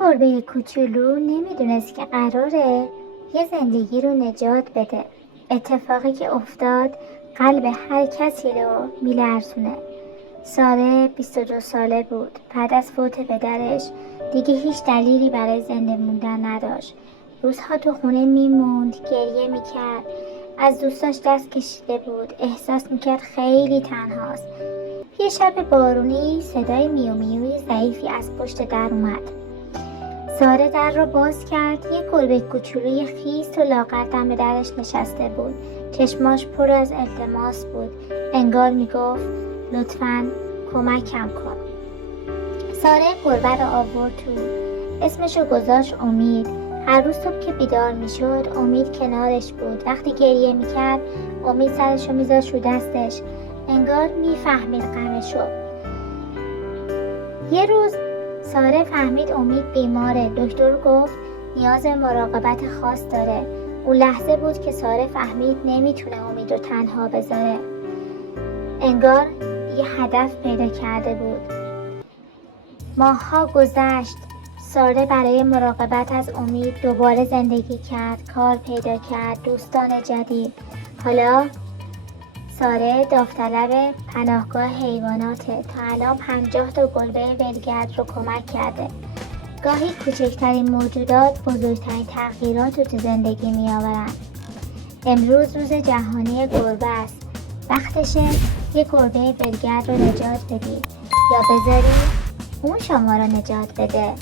گربه کوچولو نمیدونست که قراره یه زندگی رو نجات بده. اتفاقی که افتاد قلب هر کسی رو میلرزونه. ساره 22 ساله بود. بعد از فوت پدرش دیگه هیچ دلیلی برای زنده موندن نداشت. روزها تو خونه میموند، گریه میکرد، از دوستاش دست کشیده بود، احساس میکرد خیلی تنهاست. یه شب بارونی صدای میو میوی ضعیفی از پشت در اومد. ساره در را باز کرد. یه گربه کوچولوی خیس و لاغر دم درش نشسته بود. چشماش پر از التماس بود. انگار میگفت لطفاً کمکم کن. ساره گربه را آورد تو. اسمشو گذاشت امید. هر روز صبح که بیدار میشد امید کنارش بود. وقتی گریه میکرد امید سرشو میذاشت رو دستش. انگار میفهمید غمشو. یه روز ساره فهمید امید بیماره. دکتر گفت نیاز به مراقبت خاص داره. اون لحظه بود که ساره فهمید نمیتونه امید رو تنها بذاره. انگار یه هدف پیدا کرده بود. ماه‌ها گذشت. ساره برای مراقبت از امید دوباره زندگی کرد، کار پیدا کرد، دوستان جدید. حالا ساره داوطلب پناهگاه حیواناته. تا الان 50 تا گربه ولگرد رو کمک کرده. گاهی کوچکترین موجودات بزرگترین تغییرات رو تو زندگی می آورن. امروز روز جهانی گربه است. وقتشه یه گربه ولگرد رو نجات بدی یا بذاری اون شما رو نجات بده.